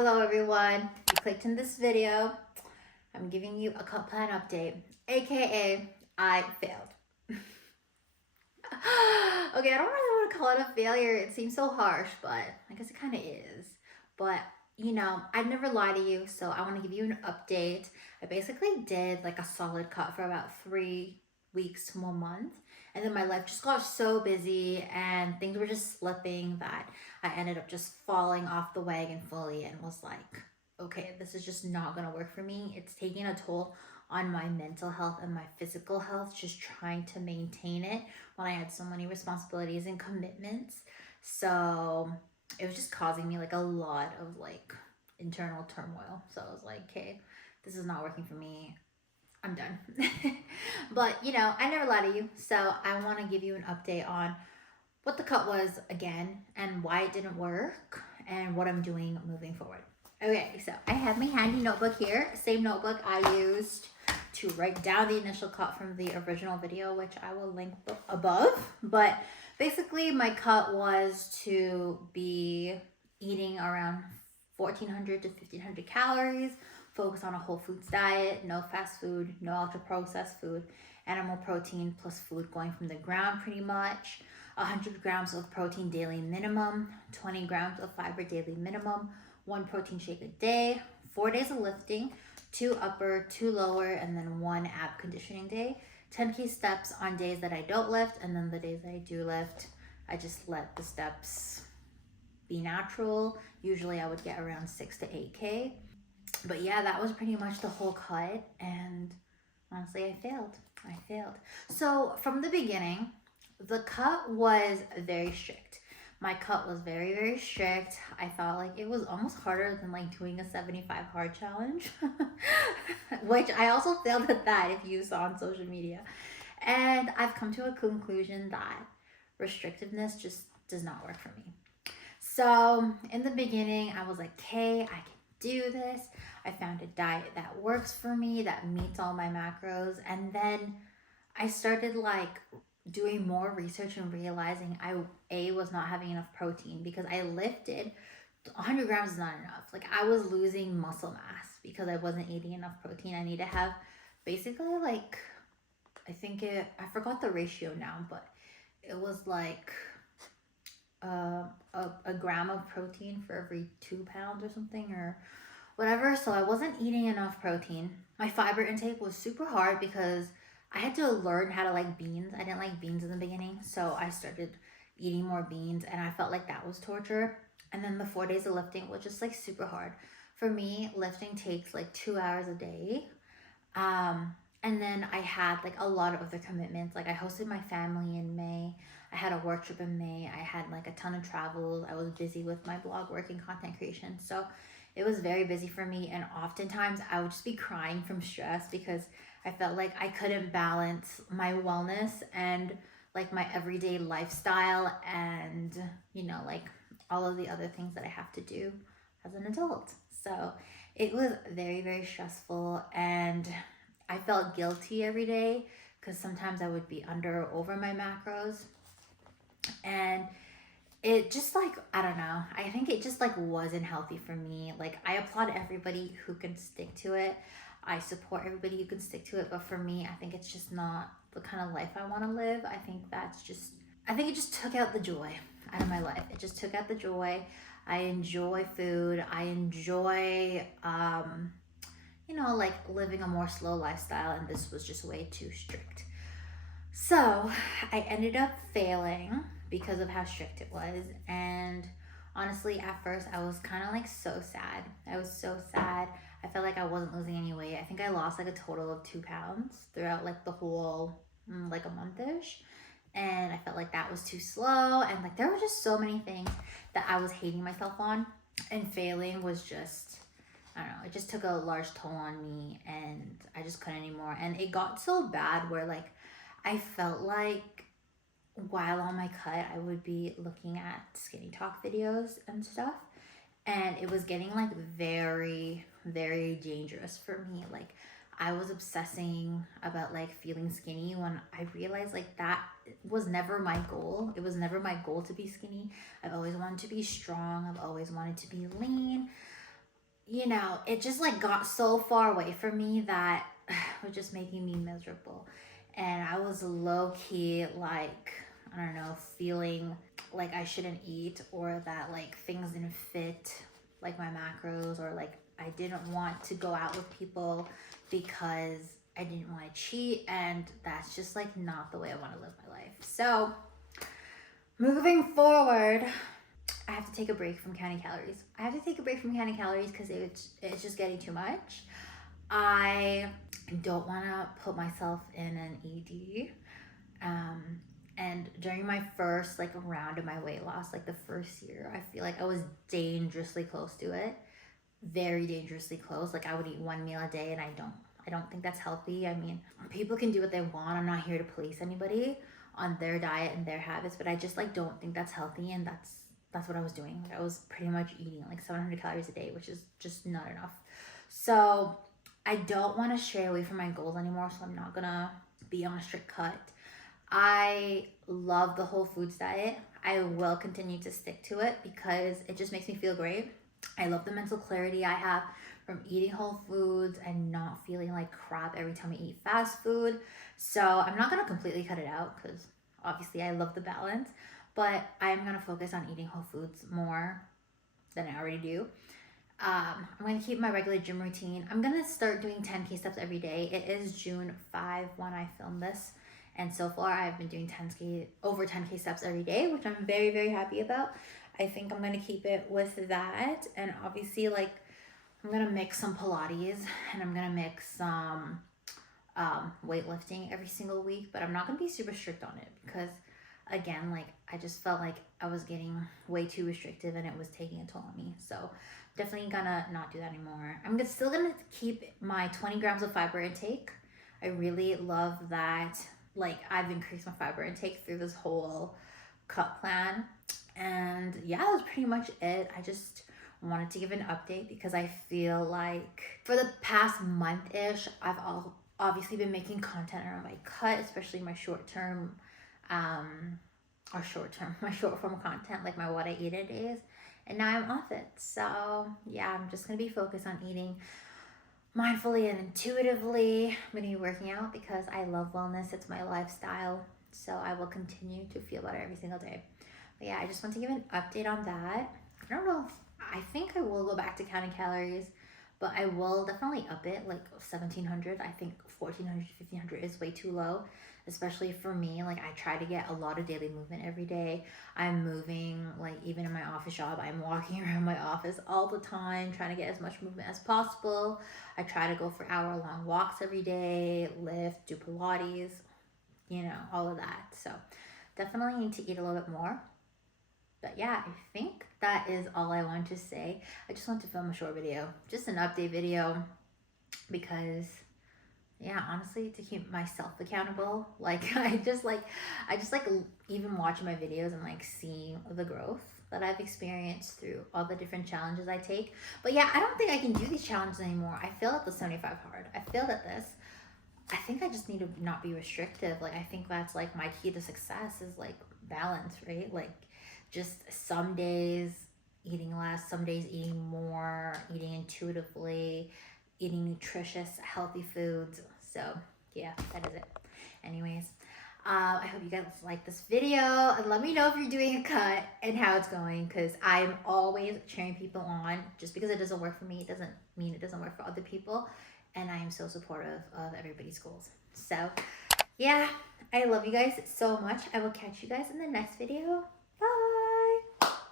Hello everyone, you clicked in this video. I'm giving you a cut plan update, aka I failed. Okay, I don't really want to call it a failure. It seems so harsh, but I guess it kind of is. But I'd never lie to you, so I want to give you an update. I basically did like a solid cut for about 3 weeks to a month, and then my life just got so busy and things were just slipping that I ended up just falling off the wagon fully and was like, okay, this is just not gonna work for me. It's taking a toll on my mental health and my physical health, just trying to maintain it when I had so many responsibilities and commitments. So it was just causing me like a lot of like internal turmoil. So I was like, okay, this is not working for me. I'm done. But I never lie to you. So I want to give you an update on what the cut was again and why it didn't work and what I'm doing moving forward. Okay, so I have my handy notebook here, same notebook I used to write down the initial cut from the original video, which I will link above. But basically my cut was to be eating around 1400 to 1500 calories, focus on a whole foods diet, no fast food, no ultra processed food, animal protein plus food going from the ground pretty much, 100 grams of protein daily minimum, 20 grams of fiber daily minimum, 1 protein shake a day, 4 days of lifting, 2 upper, 2 lower, and then 1 ab conditioning day, 10K steps on days that I don't lift, and then the days that I do lift, I just let the steps be natural. Usually I would get around 6 to 8K. But yeah, that was pretty much the whole cut, and honestly, I failed. So from the beginning, the cut was very strict. My cut was very, very strict. I thought like it was almost harder than like doing a 75 hard challenge, which I also failed at that if you saw on social media. And I've come to a conclusion that restrictiveness just does not work for me. So in the beginning, I was like, okay, I can do this. I found a diet that works for me, that meets all my macros. And then I started like doing more research and realizing I was not having enough protein because I lifted 100 grams is not enough. Like I was losing muscle mass because I wasn't eating enough protein. I need to have basically like, I forgot the ratio now, but it was like a gram of protein for every 2 pounds or something or whatever. So I wasn't eating enough protein. My fiber intake was super hard because I had to learn how to like beans. I didn't like beans in the beginning, so I started eating more beans and I felt like that was torture. And then the 4 days of lifting was just like super hard. For me, lifting takes like 2 hours a day. And then I had like a lot of other commitments. Like I hosted my family in May. I had a work trip in May. I had like a ton of travels. I was busy with my blog work and content creation. So it was very busy for me. And oftentimes I would just be crying from stress because I felt like I couldn't balance my wellness and like my everyday lifestyle and, like all of the other things that I have to do as an adult. So it was very, very stressful and I felt guilty every day because sometimes I would be under or over my macros. And it just like, I don't know, I think it just like wasn't healthy for me. Like I applaud everybody who can stick to it. I support everybody who can stick to it. But for me, I think it's just not the kind of life I want to live. I think it just took out the joy out of my life. It just took out the joy. I enjoy food. I enjoy, like living a more slow lifestyle, and this was just way too strict. So I ended up failing because of how strict it was. And honestly, at first I was kind of like so sad. I was so sad. I felt like I wasn't losing any weight. I think I lost like a total of 2 pounds throughout like the whole, like a month-ish. And I felt like that was too slow. And like there were just so many things that I was hating myself on. And failing was just, I don't know, it just took a large toll on me and I just couldn't anymore. And it got so bad where like I felt like while on my cut, I would be looking at skinny talk videos and stuff. And it was getting like very, very dangerous for me. Like I was obsessing about like feeling skinny when I realized like that was never my goal. It was never my goal to be skinny. I've always wanted to be strong. I've always wanted to be lean. you know, it just like got so far away from me that it was just making me miserable. And I was low key like, I don't know, feeling like I shouldn't eat, or that like things didn't fit like my macros, or like I didn't want to go out with people because I didn't want to cheat. And that's just like not the way I want to live my life. So moving forward, I have to take a break from counting calories. I have to take a break from counting calories because it's just getting too much. I don't want to put myself in an ED. And during my first like round of my weight loss, like the first year, I feel like I was dangerously close to it. Very dangerously close. Like I would eat one meal a day, and I don't think that's healthy. I mean, people can do what they want. I'm not here to police anybody on their diet and their habits, but I just like don't think that's healthy. And that's what I was doing. Like I was pretty much eating like 700 calories a day, which is just not enough. So I don't want to stray away from my goals anymore. So I'm not gonna be on a strict cut. I love the whole foods diet. I will continue to stick to it because it just makes me feel great. I love the mental clarity I have from eating whole foods and not feeling like crap every time I eat fast food. So I'm not going to completely cut it out because obviously I love the balance, but I'm going to focus on eating whole foods more than I already do. I'm going to keep my regular gym routine. I'm going to start doing 10K steps every day. It is June 5 when I film this. And so far I've been doing over 10K steps every day, which I'm very, very happy about. I think I'm going to keep it with that. And obviously like I'm going to mix some Pilates, and I'm going to mix some weightlifting every single week, but I'm not going to be super strict on it because again, like I just felt like I was getting way too restrictive and it was taking a toll on me. So definitely gonna not do that anymore. I'm still gonna keep my 20 grams of fiber intake. I really love that. Like I've increased my fiber intake through this whole cut plan. And yeah, that was pretty much it. I just wanted to give an update because I feel like for the past month-ish, I've obviously been making content around my cut, especially my short-term, my short-form content, like my what I eat in days. And now I'm off it. So yeah, I'm just gonna be focused on eating mindfully and intuitively. I'm gonna be working out because I love wellness. It's my lifestyle. So I will continue to feel better every single day. But yeah, I just want to give an update on that. I don't know if I think I will go back to counting calories, but I will definitely up it like 1700. I think 1400 to 1500 is way too low, especially for me. Like I try to get a lot of daily movement every day. I'm moving, like even in my office job, I'm walking around my office all the time, trying to get as much movement as possible. I try to go for hour-long walks every day, lift, do Pilates, you know, all of that. So definitely need to eat a little bit more. But yeah, I think that is all I want to say. I just want to film a short video, just an update video, because yeah, honestly, to keep myself accountable. Like I just like even watching my videos and like seeing the growth that I've experienced through all the different challenges I take. But yeah, I don't think I can do these challenges anymore. I failed at the 75 hard. I failed at this. I think I just need to not be restrictive. Like I think that's like my key to success is like balance, right? Like just some days eating less, some days eating more, eating intuitively, eating nutritious, healthy foods. So yeah, that is it. Anyways, I hope you guys like this video, and let me know if you're doing a cut and how it's going, because I'm always cheering people on. Just because it doesn't work for me, it doesn't mean it doesn't work for other people. And I am so supportive of everybody's goals. So yeah, I love you guys so much. I will catch you guys in the next video.